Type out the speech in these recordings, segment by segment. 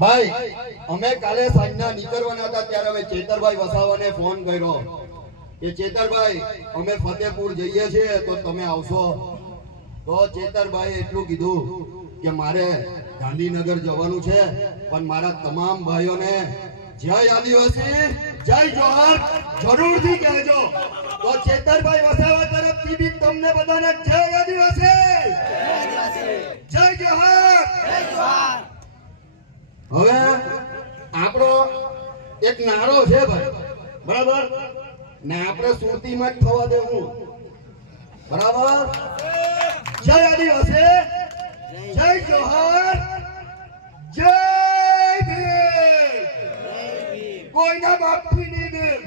ભાઈ અમે કાલે સાંજના નીકળવાના હતા ત્યારે હવે ચેતરભાઈ વસાવાને ફોન કર્યો કે ચેતરભાઈ અમે ફતેપુર જઈએ છીએ તો તમે આવશો? તો ચેતરભાઈ એટલું કીધું કે મારે ગાંધીનગર જવાનું છે પણ મારા તમામ ભાઈઓને જય આદિવાસી જય જોહાર જરૂરથી કહેજો. તો ચેતરભાઈ વસાવા તરફથી બી તમને બધાને જય આદિવાસી જય જોહાર. હવે આપણો એક નારો છે ભાઈ, બરાબર ને આપણે સુરતીમાં જ થવા દેવું, બરાબર. જય આદિવાસી જય જોહાર જય ભીમ. કોઈના બાપથી નહીં ભીમ,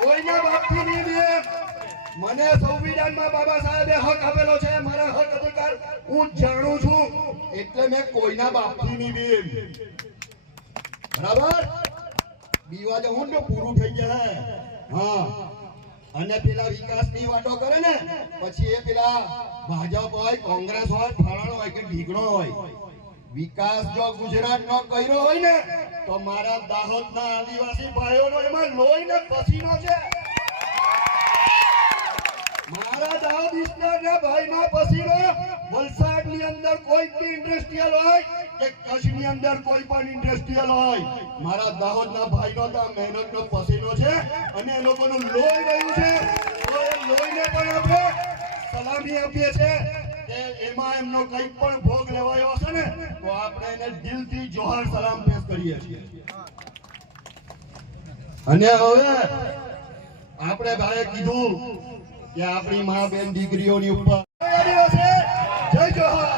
કોઈના બાપથી નહીં ભીમ. મને સંવિધાનમાં બાબા સાહેબે હક આપેલો છે, મારા હક અધિકાર હું જાણું છું એટલે મેં કોઈના બાપથી નહીં ભીમ, બરાબર. બીવા જવું ને પૂરું થઈ જાય. હા, અને પેલા વિકાસની વાતો કરે ને પછી એ પેલા ભાજપ હોય, કોંગ્રેસ હોય, ફલાણો હોય કે ઢીકણો હોય, વિકાસ જો ગુજરાતનો કર્યો હોય ને તો મારા દાહોદના આદિવાસી ભાઈઓનો એમાં લોહી ને પસીનો છે. મારા દાહોદ વિસ્તારના ભાઈનો પસીનો વલસાડની અંદર કોઈ પણ ઇન્ડસ્ટ્રીયલ હોય કે કચ્છની અંદર કોઈ પણ ઇન્ડસ્ટ્રીયલ હોય, મારા દાહોદના ભાઈનો તો મહેનતનો પસીનો છે અને એ લોકોનું લોહી રહ્યું છે. તો એ લોહીને પણ આપણે સલામી આપીએ છીએ કે એમાં એમનો કંઈક પણ ભોગ લેવાયો હશે ને તો આપણે એને દિલથી જોહર સલામ પેશ કરીએ છીએ. અને હવે આપણે ભાઈએ કીધું કે આપણી મા બેન દીકરીઓની ઉપર જય જોહર.